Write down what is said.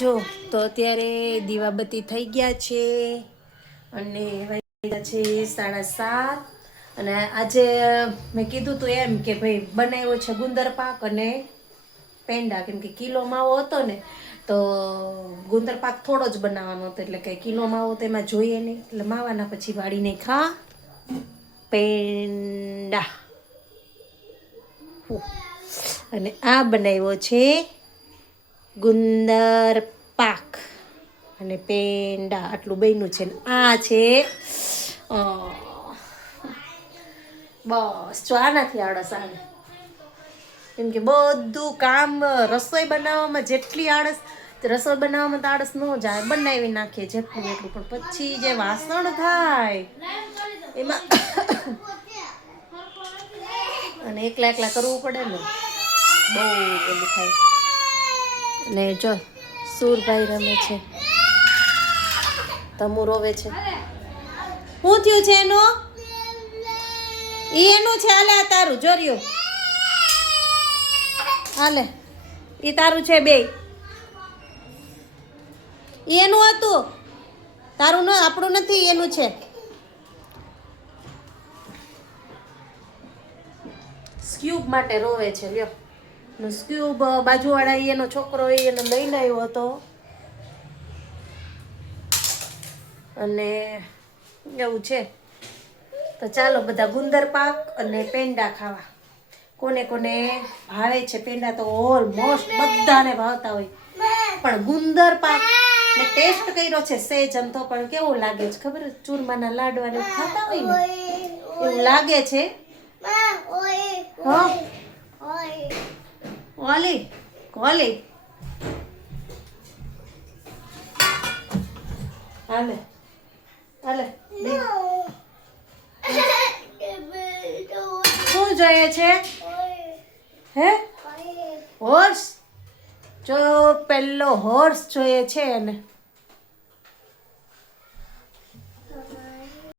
જો તો અત્યારે દીવાબત્તી થઈ ગયા છે અને વાગ્યા છે 7:30 અને આજે મેં કીધું તું એમ કે ભાઈ બનાવ્યો છે ગુંદર પાક અને પેંડા, કેમ કે કિલો માવો હતો ને તો ગુંદર પાક થોડો જ બનાવવાનો હતો, એટલે કે કિલો માવો તો એમાં જોઈએ નહીં, એટલે માવાના પછી વાળીને ખા પેંડા. અને આ બનાવ્યો છે ગુંદર પાક અને પેંડા, આટલું બન્યું છે. આ છે બસ જો આનાથી આળસ આવે, કેમ કે બધું કામ રસોઈ બનાવવામાં જેટલી આળસ, રસોઈ બનાવવામાં તો આળસ ન જાય, બનાવી નાખીએ જેટલું એટલું, પણ પછી જે વાસણ થાય એમાં અને એકલા કરવું પડે ને, બહુ ઓલું થાય. ને જો સુરભાઈ રમે છે, તમુ રોવે છે. શું થયું છે એનું? એનું છે, હાલે આ તારું જોર્યું, હાલે એ તારું છે, બે એનું હતું, તારું ન, આપણું નથી, એનું છે. સ્ક્યુબ માટે રોવે છે. લ્યો, સ્ક્યુબ બાજુવાળા એનો છોકરો એને લઈને આવ્યો હતો અને એવું છે. તો ચાલો બધા ગુંદર પાક અને પેંડા ખાવા. કોને કોને ભાવે છે પેંડા? તો ઓલમોસ્ટ બધાને ભાવતા હોય, પણ ગુંદર પાક મેં ટેસ્ટ કર્યો છે સેજમ, તો પણ કેવું લાગે છે ખબર? ચૂરમાના લાડવાને ખાતા હોય ને એવું લાગે છે. ઓલી કોલી હાલે હાલે, શું જોઈએ છે? હે, હોર્સ? જો પેલો હોર્સ જોઈએ છે એને.